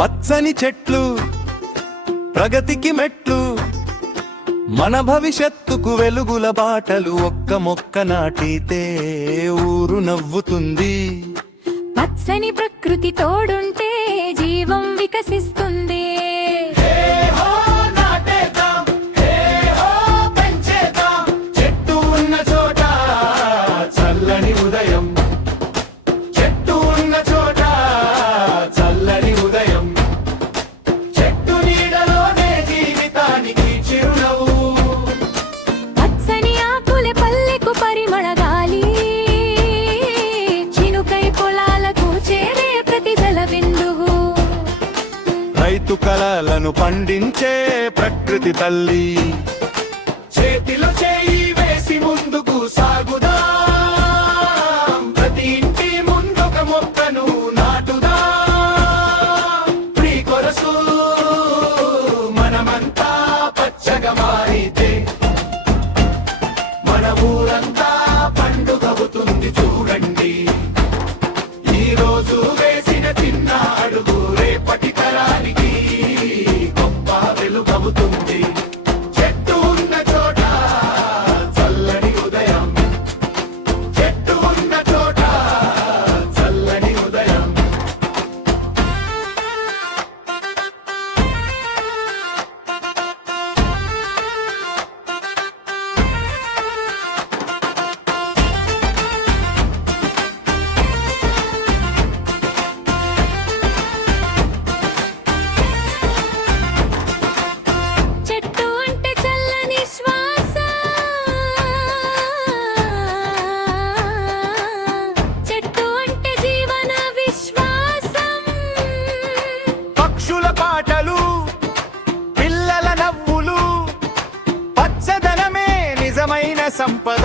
పచ్చని చెట్లు ప్రగతికి మెట్లు, మన భవిష్యత్తుకు వెలుగుల బాటలు. ఒక్క మొక్క నాటితే ఊరు నవ్వుతుంది. పచ్చని ప్రకృతి తోడుంటే జీవం వికసిస్తుంది. చెట్టు ఉన్న చోట చల్లని ఉదయం, చెట్టు ఉన్న చోట చల్లని ఉదయం, చెట్టు నీడలోనే జీవితానికి చిరునవ్వు. పచ్చని ఆకులే పల్లెకు పరిమళ గాలి, చినుకై పొలాలకు చేరే ప్రతి జల బిందువు. రైతు కలలను పండించే ప్రకృతి తల్లి, చేతిలో చేయి వేసి ముందుకు సాగుదాం. ప్రతి ఇంటి ముందొక మొక్కను నాటుదాం. ప్రీ కొరసు మనమంతా పచ్చగా మారితే మన ఊరంతా పండుగవుతుంది. చూడండి, ఈ రోజు వేసిన చిన్న అడుగు రేపటి తరానికి గొప్ప వెలుగవుతుంది. చెట్టు ఉన్న చోట చల్లని ఉదయం, చెట్టు ఉన్న చోట చల్లని ఉదయం. చెట్టు అంటే చల్లని శ్వాస, చెట్టు అంటే జీవన విశ్వాసం. పక్షుల పాటలు, పిల్లల నవ్వులు, పచ్చదనమే నిజమైన సంపద.